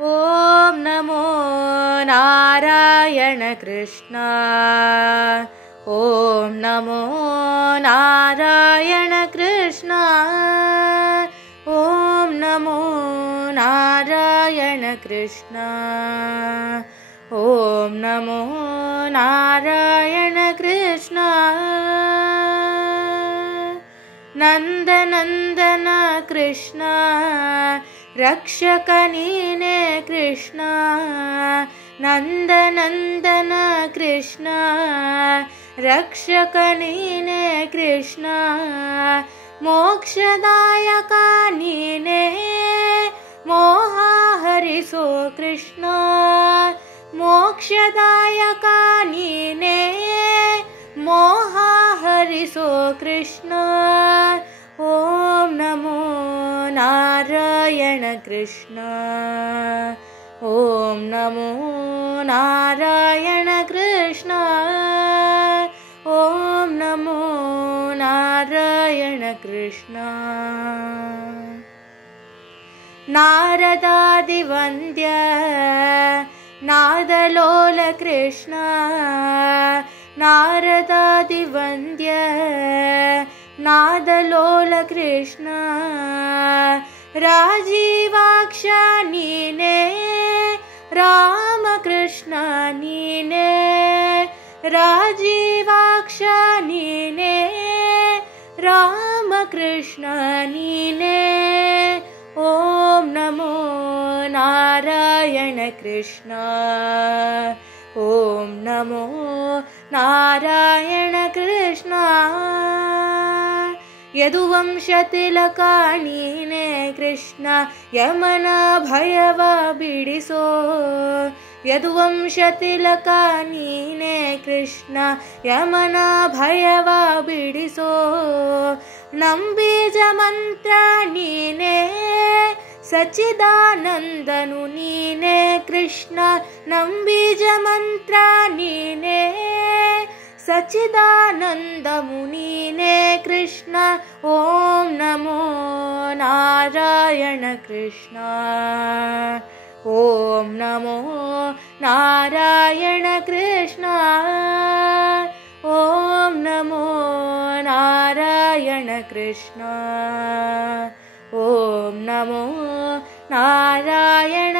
ॐ नमो नारायण कृष्ण। ॐ नमो नारायण कृष्ण। ॐ नमो नारायण कृष्ण। ॐ नमो नारायण कृष्ण। नन्दनन्दन कृष्ण रक्षक नीने कृष्ण। नन्दनन्दन कृष्ण रक्षक नीने कृष्ण। मोक्षदायक नीने मोहा हरिसो कृष्ण। मोक्षदायक नीने मोहा हरिसो कृष्ण। ॐ नमो नारायण कृष्ण। ॐ नमो नारायण कृष्ण। ॐ नमो नारायण कृष्ण। नारदादिवन्द्य नादलोल कृष्ण। नारदादिवन्द्य नादलोल कृष्ण। राजीवाक्ष नीने रामकृष्ण नीने। राजीवाक्ष नीने रामकृष्ण नीने। ॐ नमो नारायण कृष्ण। ॐ नमो नारायण कृष्ण। यदुवंशतिलका नीने कृष्ण यमन भयव बिडिसो। यदुवंशतिलका नीने कृष्ण यमन भयव बिडिसो। नंबीज मंत्र नीने सच्चिदानंदनु नीने कृष्ण। नंबीज मंत्र नीने सच्चिदानंदमु नीने कृष्ण। ॐ नमो नारायण कृष्ण। ॐ नमो नारायण कृष्ण। ॐ नमो नारायण कृष्ण। ॐ नमो नारायण